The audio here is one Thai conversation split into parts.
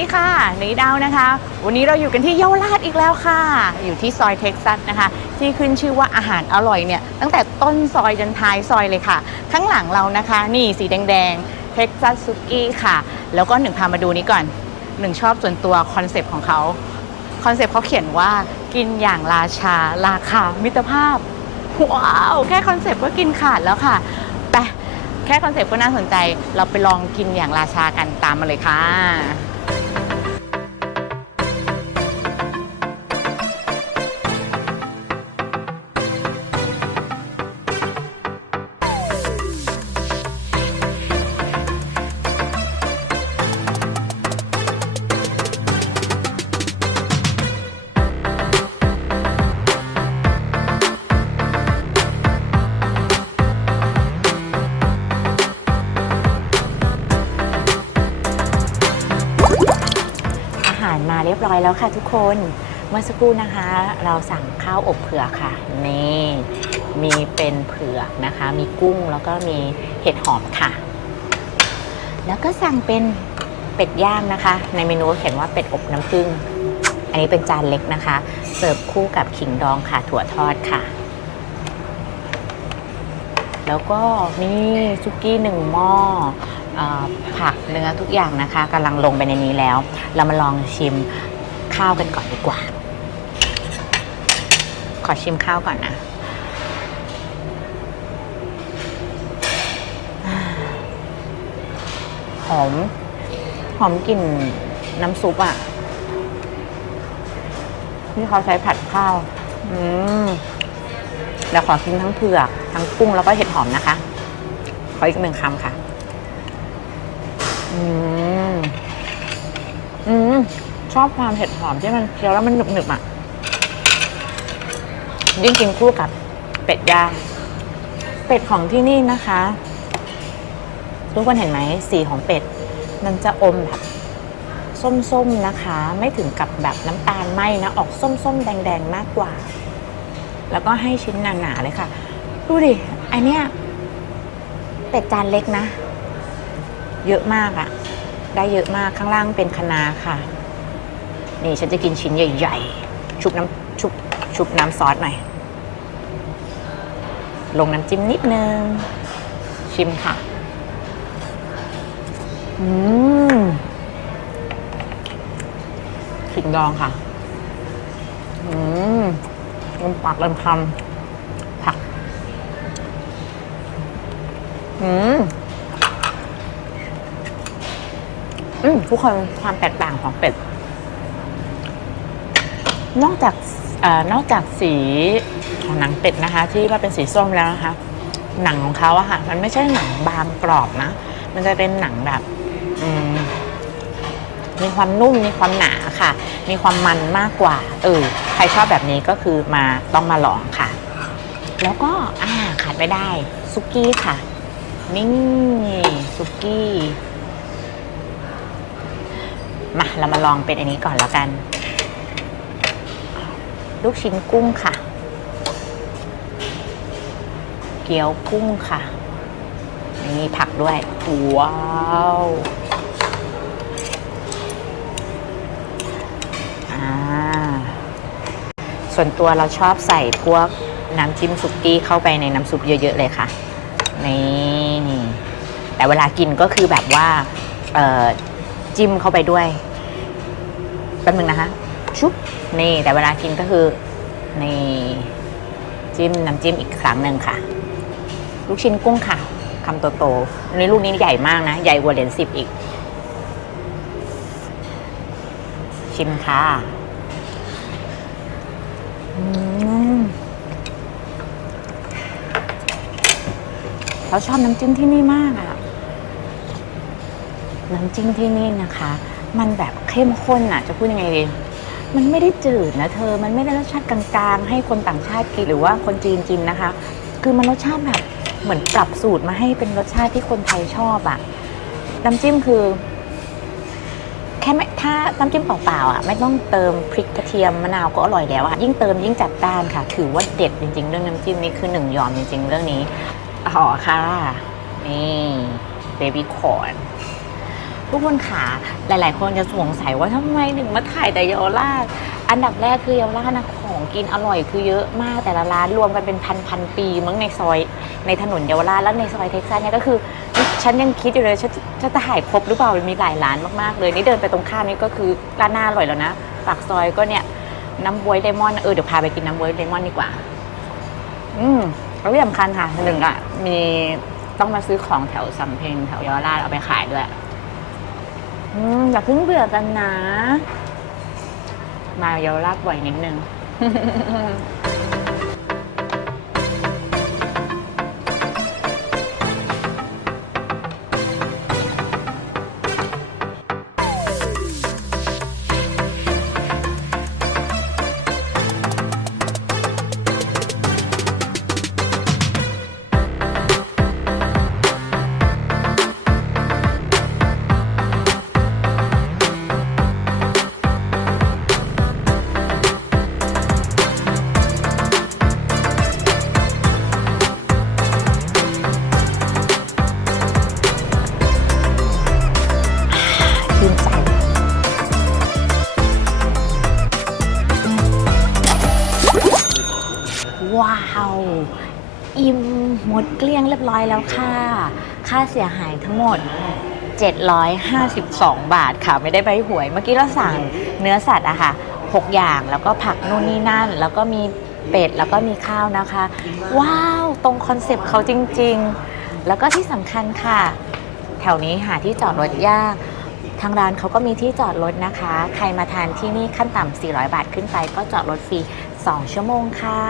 ดีค่ะหนีดาวนะคะ วันนี้เราอยู่กันที่เยาวราชอีกแล้วค่ะ อยู่ที่ซอยเท็กซัสนะคะ ที่ขึ้นชื่อว่าอาหารอร่อยเนี่ย ตั้งแต่ต้นซอยจนท้ายซอยเลยค่ะ ข้างหลังเรานะคะ นี่สีแดงๆเท็กซัสซุกี้ค่ะ แล้วก็หนึ่งพามาดูนี้ก่อนหนึ่งชอบส่วนตัวคอนเซปต์ของเขาคอนเซปต์เขาเขียนว่ากินอย่างราชาราคามิตรภาพว้าวแค่คอนเซปต์ก็กินขาดแล้วค่ะไปแค่คอนเซปต์ก็น่าสนใจ เราไปลองกินอย่างราชากันตามมาเลยค่ะ Thank you. ร้อยแล้วค่ะทุกคน เมื่อสักครู่นะคะ เราสั่งข้าวอบเผือกค่ะ นี่ มีเป็นเผือกนะคะ มีกุ้งแล้วก็มีเห็ดหอมค่ะ แล้วก็สั่งเป็นเป็ดย่างนะคะ ในเมนูเขียนว่าเป็ดอบน้ำผึ้งอันนี้เป็นจานเล็กนะคะ เสิร์ฟคู่กับขิงดองค่ะ ถั่วทอดค่ะ แล้วก็มีซุกี้หนึ่งหม้ออผักเนื้อทุกอย่างนะคะกำลังลงไปในนี้แล้ว เรามาลองชิม ข้าวกันก่อนดีกว่า ขอชิมข้าวก่อนนะหอม หอมกลิ่นน้ำซุปอะที่เขาใช้ผัดข้าว อืมเดี๋ยวขอกินทั้งเผือก ทั้งกุ้งแล้วก็เห็ดหอมนะคะ ขออีกหนึ่งคำค่ะ อืม อืม ชอบความเห็ดหอมที่มันเคี้ยวแล้วมันหนึบหนึบๆอะยิ่งกินคู่กับเป็ดย่างเป็ดของที่นี่นะคะ ทุกคนเห็นไหมสีของเป็ด มันจะอมแบบส้มๆนะคะ ไม่ถึงกับแบบน้ำตาลไหมนะ ออกส้มๆ แดงๆ มากกว่า แล้วก็ให้ชิ้นหนาๆเลยค่ะ ดูดิไอเนี้ยเป็ดจานเล็กนะ เยอะมากอะได้เยอะมากข้างล่างเป็นคะนาค่ะ นี่ฉันจะกินชิ้นใหญ่ ๆ ชุบน้ำชุบชุบน้ำซอสหน่อย ลงน้ำจิ้มนิดนึง ชิมค่ะ อืมขิงดองค่ะ อืมลมปากลมคำผัก อืมอืมทุกคนความแตกต่างของเป็ด นอกจากอนอกจากสีของหนังเป็ดนะคะ ที่ว่าเป็นสีส้มแล้วนะคะ หนังของเขาอะค่ะ มันไม่ใช่หนังบางกรอบนะ มันจะเป็นหนังแบบมมีความนุ่มมีความหนาค่ะ มีความมันมากกว่า เออใครชอบแบบนี้ก็คือมาต้องมาลองค่ะ แล้วก็อ่าขาดไม่ได้ซุกี้ค่ะนี่ซุกี้มาเรามาลองเป็นอันนี้ก่อนแล้วกัน ลูกชิ้นกุ้งค่ะ เกี๊ยวกุ้งค่ะนี่ผักด้วย ว้าวส่วนตัวเราชอบใส่พวกน้ำจิ้มสุกี้เข้าไปในน้ำซุปเยอะ ๆ เลยค่ะ นี่แต่เวลากินก็คือแบบว่าจิ้มเข้าไปด้วยแป๊บนึงนะคะ ชุบนี่แต่เวลากินก็คือนี่จิ้มน้ำจิ้มอีกครั้งหนึ่งค่ะ ลูกชิ้นกุ้งค่ะคำโตๆอันนี้ลูกนี้ใหญ่มากนะ ใหญ่กว่าเหรียญสิบอีก ชิมค่ะเราชอบน้ำจิ้มที่นี่มากอะน้ำจิ้มที่นี่นะคะ มันแบบเข้มข้นอะจะพูดยังไงดี มันไม่ได้จืดนะเธอ มันไม่ได้รสชาติกลางๆ ให้คนต่างชาติกินหรือว่าคนจีนกินนะคะ คือมันรสชาติแบบเหมือนปรับสูตรมาให้เป็นรสชาติที่คนไทยชอบอะน้ำจิ้มคือ แค่ไม่ถ้าน้ำจิ้มเปล่าๆอะไม่ต้องเติมพริกกระเทียมมะนาวก็อร่อยแล้วอะยิ่งเติมยิ่งจัดจ้านค่ะ ถือว่าเด็ดจริง ๆ เรื่องน้ำจิ้มนี่คือหนึ่งยอมจริง ๆ เรื่องนี้อ๋อค่ะนี่เบบี้คอร์น ทุกคนขาหลาย ๆ คนจะสงสัยว่าทำไมถึงมาถ่ายแต่เยาวราชอันดับแรกคือเยาวราชนะของกินอร่อยคือเยอะมากแต่ละร้านรวมกันเป็นพันพันๆปีมั้งในซอยในถนนเยาวราชแล้วในซอยเท็กซัสเนี่ยก็คือ ฉันยังคิดอยู่เลยฉันฉันจะถ่ายครบหรือเปล่ามีหลายร้านมาก ๆ เลยนี่เดินไปตรงข้ามนี่ก็คือร้านหน้าอร่อยแล้วนะปากซอยก็เนี่ยน้ำบวยเลมอนเออเดี๋ยวพาไปกินน้ำบวยเลมอนดีกว่า อืมแล้วที่สำคัญค่ะหนึ่งอะมีต้องมาซื้อของแถวสำเพ็งแถวเยาวราชเอาไปขายด้วย อืมอย่าเพิ่งเบื่อกันนะ มาเยาวราชบ่อยนิดนึง อิ่มหมดเกลี้ยงเรียบร้อยแล้วค่ะ ค่าเสียหายทั้งหมด 752 บาทค่ะ ไม่ได้ใบหวย เมื่อกี้เราสั่งเนื้อสัตว์อะค่ะ6อย่างแล้วก็ผักนู่นนี่นั่น แล้วก็มีเป็ดแล้วก็มีข้าวนะคะ ว้าวตรงคอนเซปต์เขาจริง ๆ แล้วก็ที่สำคัญค่ะ แถวนี้หาที่จอดรถยากทางร้านเขาก็มีที่จอดรถนะคะ ใครมาทานที่นี่ขั้นต่ำ400 บาทขึ้นไปก็จอดรถฟรี 2 ชั่วโมงค่ะ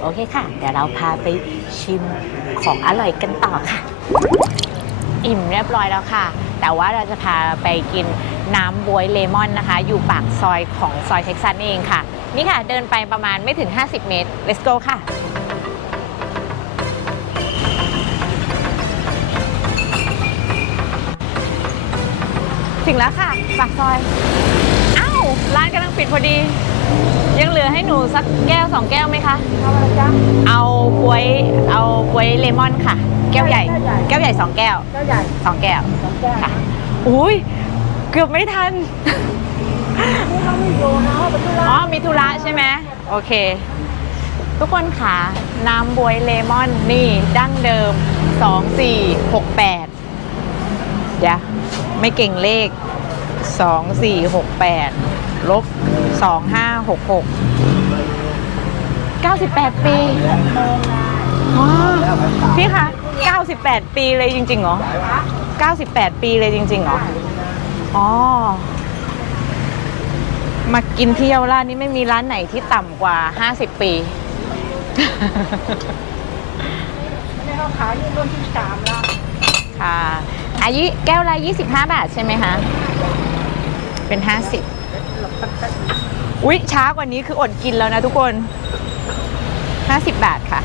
โอเคค่ะ เดี๋ยวเราพาไปชิมของอร่อยกันต่อค่ะ อิ่มเรียบร้อยแล้วค่ะ แต่ว่าเราจะพาไปกินน้ำบวยเลมอนนะคะ อยู่ปากซอยของซอยเท็กซัสนี่เองค่ะ นี่ค่ะเดินไปประมาณไม่ถึง 50 เมตร let's go ค่ะถึงแล้วค่ะ ปากซอย อ้าว ร้านกำลังปิดพอดี ยังเหลือให้หนูสักแก้วสองแก้วไหมคะ เอาอะไรจ๊ะ เอาบวยเอาบวยเลมอนค่ะ แก้วใหญ่ แก้วใหญ่แก้วใหญ่สองแก้วเจ้าใหญ่สองแก้วสองแก้วค่ะอุ้ยเกือบไม่ทันนี่เขาไม่อยู่นะเขาไปธุระอ๋อมีธุระใช่ไหมโอเค ทุกคนค่ะน้ำบวยเลมอนนี่ดั้งเดิม 2 4 6 8เดี๋ยวไม่เก่งเลข 2 4 6 8 ลบ 2 5 6 6 98 ปีอ๋อพี่คะ98 ปีเลยจริงๆเหรอ 98 ปีเลยจริงๆเหรอ อ๋อ มากินที่เยาวราชนี่ไม่มีร้านไหนที่ต่ำกว่า 50 ปี ไม่ได้เขาขายอยู่รุ่นที่สามแล้วค่ะ อายุแก้วละ25 บาทใช่ไหมคะ เป็น 50 อุ๊ย ช้ากว่านี้คืออดกินแล้วนะทุกคน 50 บาทค่ะ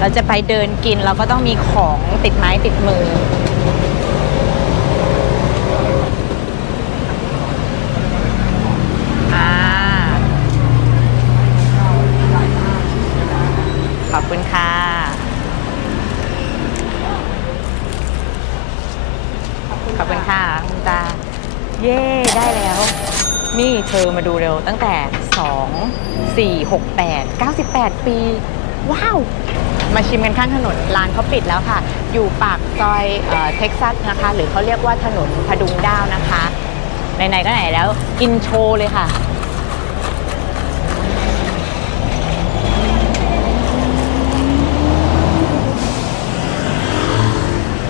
เราจะไปเดินกินเราก็ต้องมีของติดไม้ติดมือ อ่า ขอบคุณค่ะ ขอบคุณค่ะคุณตา เย่ได้แล้ว นี่เธอมาดูเร็วตั้งแต่ 2 4 6 8 98 ปี ว้าว มาชิมกันข้างถนน ร้านเขาปิดแล้วค่ะ อยู่ปากซอยเท็กซัสนะคะ หรือเขาเรียกว่าถนนพดุงด้าวนะคะ ไหน ๆ ก็ไหนแล้วกินโชว์เลยค่ะ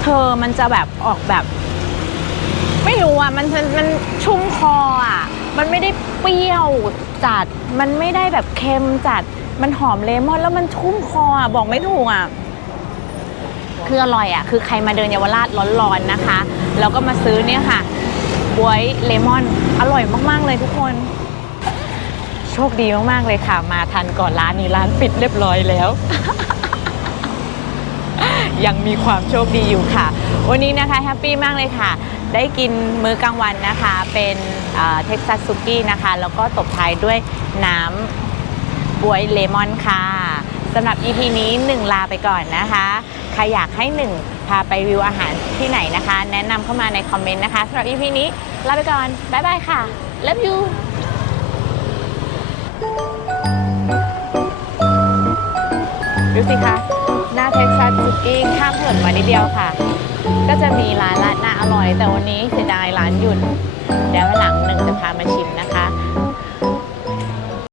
เธอมันจะแบบออกแบบ ไม่รู้อะมันมันมันชุ่มคออะ มันไม่ได้เปรี้ยวจัด มันไม่ได้แบบเค็มจัด มันหอมเลมอนแล้วมันชุ่มคออะบอกไม่ถูกอะ คืออร่อยอะ คือใครมาเดินเยาวราชร้อนๆนะคะ แล้วก็มาซื้อเนี่ยค่ะบวยเลมอน อร่อยมากๆเลยทุกคน โชคดีมากๆเลยค่ะ มาทันก่อนร้านนี้ร้านปิดเรียบร้อยแล้ว ยังมีความโชคดีอยู่ค่ะ วันนี้นะคะแฮปปี้มากเลยค่ะ ได้กินมื้อกลางวันนะคะ เป็นเท็กซัสซุกี้นะคะ แล้วก็ตบท้ายด้วยน้ำบวยเลมอนค่ะสำหรับ EP นี้หนึ่งลาไปก่อนนะคะ ใครอยากให้หนึ่งพาไปวิวอาหารที่ไหนนะคะ แนะนำเข้ามาในคอมเมนต์นะคะสำหรับ EP นี้ ลาไปก่อน บ๊ายบายค่ะ love you ดูสิคะ หน้าเท็กซัสซุกี้ข้ามถนนมานิดเดียวค่ะ ก็จะมีร้านรานหน้าอร่อย แต่วันนี้เสียดายร้านหยุดเดี๋ยววันหลังหนึ่งจะพามาชิมนะคะ